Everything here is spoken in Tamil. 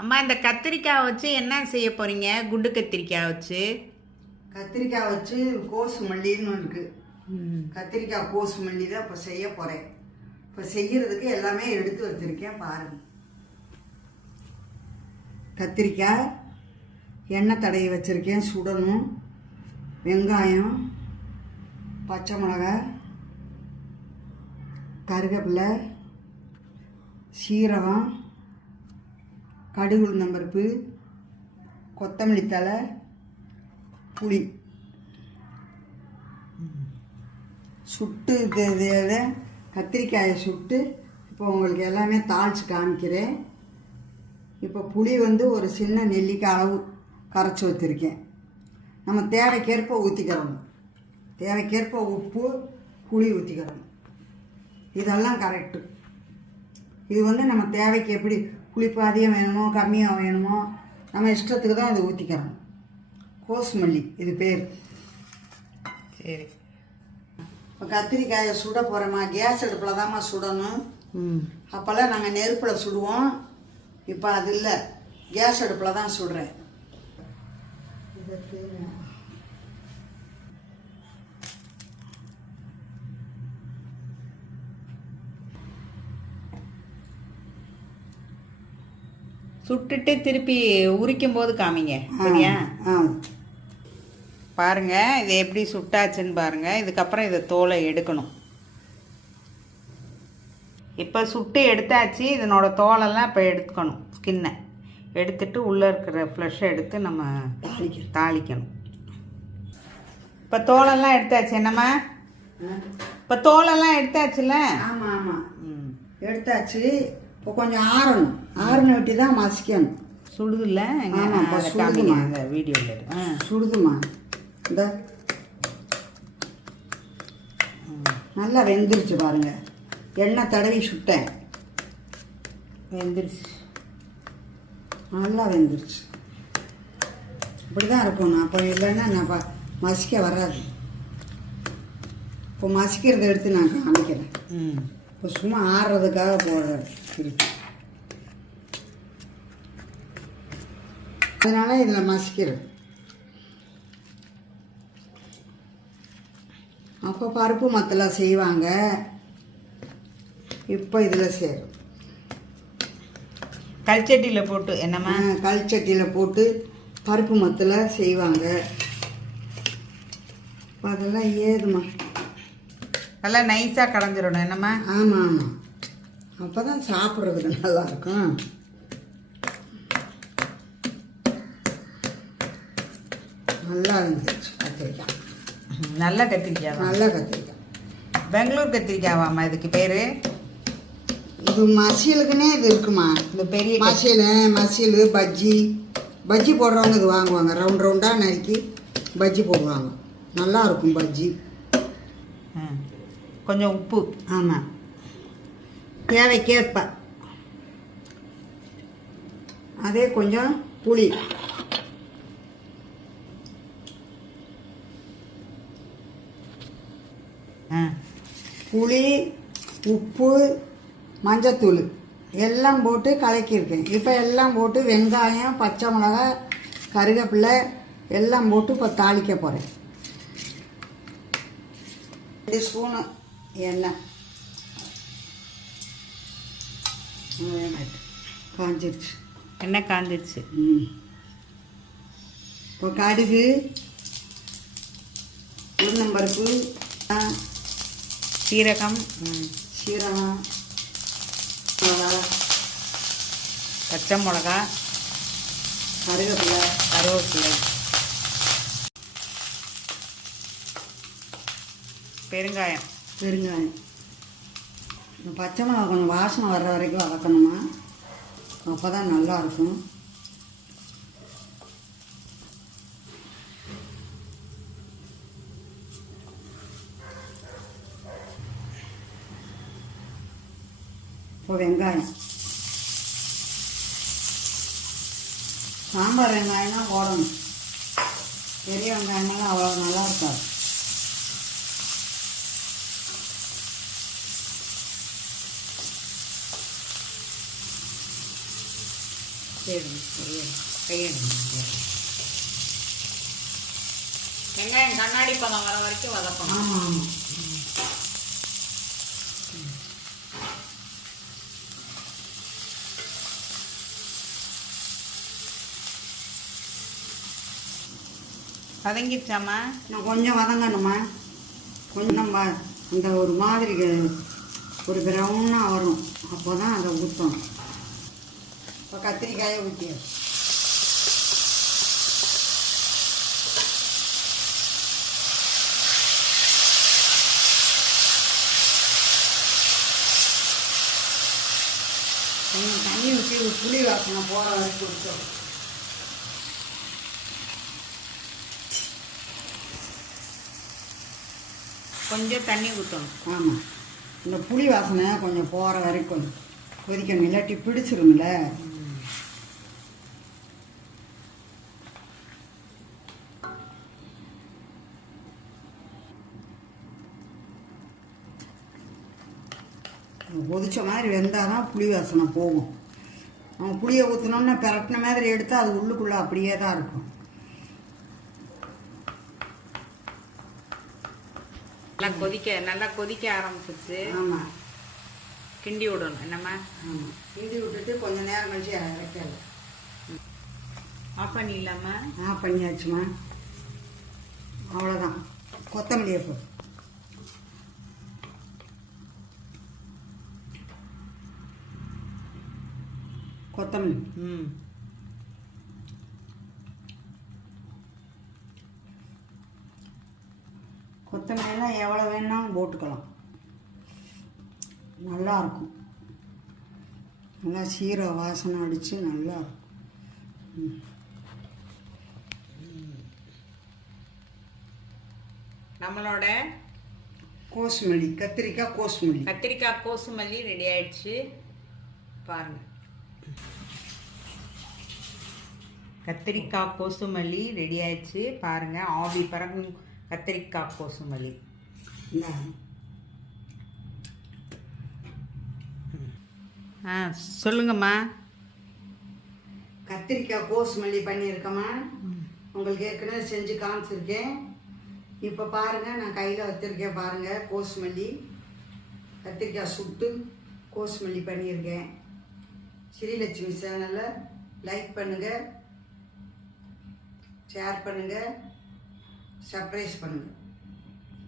அம்மா இந்த கத்திரிக்காய் வச்சு என்ன செய்ய போறீங்க? குண்டு கத்திரிக்காய் வச்சு. கத்திரிக்காய் வச்சு கோசு மல்லின்னு இருக்குது. கத்திரிக்காய் கோசு மல்லி தான் இப்போ செய்ய போகிறேன். இப்போ செய்கிறதுக்கு எல்லாமே எடுத்து வச்சுருக்கேன் பாருங்கள். கத்திரிக்காய் எண்ணெய் தடவி வச்சுருக்கேன், சுடணும். வெங்காயம், பச்சை மிளகாய், கருவேப்பிலை, சீரகம், கடுகு உளுந்தம்பருப்பு, கொத்தமல்லி தழை, புளி சுட்டு இதை கத்திரிக்காயை சுட்டு இப்போ உங்களுக்கு எல்லாமே தாளித்து காமிக்கிறேன். இப்போ புளி ஒரு சின்ன நெல்லிக்காய் அளவு கரைச்சி வச்சுருக்கேன். நம்ம தேவைக்கேற்ப ஊற்றிக்கிறோம். தேவைக்கேற்ப உப்பு, புளி ஊற்றிக்கிறோம். இதெல்லாம் கரெக்டு. இது நம்ம தேவைக்கு எப்படி புளிப்பு அதிகம் வேணுமோ கம்மியாக வேணுமோ நம்ம இஷ்டத்துக்கு தான் இதை ஊற்றிக்கிறோம். கோசுமல்லி இது பேர். சரி, இப்போ கத்திரிக்காயை சுட போகிறோமா, கேஸ் அடுப்பில் தான்மா சுடணும். அப்போல்லாம் நாங்கள் நெருப்பில் சுடுவோம். இப்போ அது இல்லை, கேஸ் அடுப்பில் தான் சுடுறேன். சுட்டுட்டு திருப்பி உரிக்கும் போது காமிங்க, சரியா? பாருங்க, இது எப்படி சுட்டாச்சுன்னு பாருங்க. இதுக்கப்புறம் இதை தோலை எடுக்கணும். இப்போ சுட்டு எடுத்தாச்சு. இதனோட தோலெல்லாம் இப்போ எடுத்துக்கணும். ஸ்கின்னை எடுத்துட்டு உள்ளே இருக்கிற ஃப்ளஷை எடுத்து நம்ம தாளிக்கணும். இப்போ தோலெல்லாம் எடுத்தாச்சு என்னம்மா? இப்போ தோலெல்லாம் எடுத்தாச்சுல்ல? ஆமாம் ஆமாம், எடுத்தாச்சு. இப்போ கொஞ்சம் ஆறணும். ஆறுன வெட்டி தான் மசிக்கணும். சுடுதுல்ல? ஆமாம், இப்போ சுடுதுமா. இந்த வீடியோவில் சுடுதுமா. இந்த நல்லா வெந்துருச்சு பாருங்க. எண்ணெய் தடவி சுட்டேன், வெந்துருச்சு. நல்லா வெந்துருச்சு. இப்படி தான் இருக்கணும். அப்போ இல்லைன்னா நான் மசிக்க வராது. இப்போ மசிக்கிறத எடுத்து நான் காமிக்கிறேன். இப்போ சும்மா ஆறுறதுக்காக போடுறது இருக்கு. அதனால இதில் மசிக்கிறது. அப்போ பருப்பு மத்தெல்லாம் செய்வாங்க, இப்போ இதில் சேரும். கல்ச்சட்டியில் போட்டு என்னம்மா? கல்ச்சட்டியில் போட்டு பருப்பு மத்தல செய்வாங்க. அதெல்லாம் ஏதுமா, நல்லா நைஸாக கடைஞ்சிடணும் என்னம்மா? ஆமாம் ஆமாம், அப்போ தான் சாப்பிட்றதுக்கு நல்லாயிருக்கும். நல்லா இருந்துச்சு கத்திரிக்காய். நல்ல கத்திரிக்காய், நல்ல கத்திரிக்காய். பெங்களூர் கத்திரிக்காவாம்மா இதுக்கு பேர்? இது மசியலுக்குன்னே இது இருக்குமா. இந்த பெரிய மசியல் பஜ்ஜி போடுறவங்க இது வாங்குவாங்க. ரவுண்ட் ரவுண்டாக நறுக்கி பஜ்ஜி போடுவாங்க. நல்லா இருக்கும் பஜ்ஜி. கொஞ்சம் உப்பு. ஆமாம், தேவைக்கேற்ப. அதே கொஞ்சம் புளி. புளி, உப்பு, மஞ்சத்தூள் எல்லாம் போட்டு கலக்கியிருக்கேன். இப்போ எல்லாம் போட்டு வெங்காயம், பச்சை மிளகாய், கருவேப்பிலை எல்லாம் போட்டு இப்போ தாளிக்க போகிறேன். 2 ஸ்பூனு எண்ணெய் காஞ்சிருச்சு. எண்ணெய் காஞ்சிருச்சு. இப்போ கடுகு, உளுந்தம்பருப்பு, சீரகம், பச்சை மிளகா, கருவேப்பிலை, பெருங்காயம். இந்த பச்சை மிளகா கொஞ்சம் வாசனை வர்ற வரைக்கும் வதக்கணுமா, அப்போ தான் நல்லாயிருக்கும். இப்போ வெங்காயம், சாம்பார் வெங்காயம் தான் போடணும். பெரிய வெங்காயமெல்லாம் அவ்வளோ நல்லா இருக்காது. கையெடுங்க. வெங்காயம் கண்ணாடி பதம் வர வரைக்கும் வதக்கணும். ஆமாம் ஆமாம். வதங்கிடுச்சாம்மா? நான் கொஞ்சம் வதங்கணுமா, கொஞ்சம் நம்ம அந்த ஒரு மாதிரி ஒரு ப்ரௌனாக வரும், அப்போ தான் அதை ஊற்றணும். இப்போ கத்திரிக்காயை ஊற்றியாச்சு. கொஞ்சம் தண்ணி ஊற்றி புளி வாசனை போகிற வரைக்கும் கொடுத்தோம். கொஞ்சம் தண்ணி ஊற்றணும். ஆமாம், இந்த புளி வாசனை கொஞ்சம் போகிற வரைக்கும் கொதிக்கணும், இல்லாட்டி பிடிச்சிரும்ல. கொதிச்ச மாதிரி வெந்தால் தான் புளி வாசனை போகும். நம்ம புளியை ஊற்றினோம்னா பிரட்டின மாதிரி எடுத்தால் அது உள்ளுக்குள்ளே அப்படியே தான் இருக்கும். நல்லா கொதிக்க ஆரம்பிச்சிருச்சு. ஆமாம், கிண்டி விடணும். என்னம்மா? ஆமாம், கிண்டி விட்டுட்டு கொஞ்சம் நேரம் கழிச்சு இறக்கல. ஆஃப் பண்ணிடலாமா? ஆஃப் பண்ணியாச்சுமா, அவ்வளோதான். கொத்தமல்லியை போ. கொத்தமல்லி. கொத்தமல்லியெல்லாம் எவ்வளோ வேணாலும் போட்டுக்கலாம், நல்லாயிருக்கும். நல்லா சீரக வாசனை அடித்து நல்லாயிருக்கும். நம்மளோட கோசுமல்லி, கத்திரிக்காய் கோசுமல்லி, கத்திரிக்காய் கோசுமல்லி ரெடி ஆயிடுச்சு. பாருங்க, கத்திரிக்காய் கோசுமல்லி ரெடி ஆயிடுச்சு. பாருங்க, ஆவி பறக்கும் கத்திரிக்காய் கோசுமல்லி. சொல்லுங்கம்மா. கத்திரிக்காய் கோசுமல்லி பண்ணியிருக்கேம்மா, உங்களுக்கு ஏற்கனவே செஞ்சு காமிச்சிருக்கேன். இப்போ பாருங்கள், நான் கையில் வச்சுருக்கேன் பாருங்கள். கோசுமல்லி, கத்திரிக்காய் சுட்டு கோசுமல்லி பண்ணியிருக்கேன். ஸ்ரீலட்சுமி சேனலை லைக் பண்ணுங்கள், ஷேர் பண்ணுங்கள், சப்ஸ்கிரைப் பண்ணுங்கள்.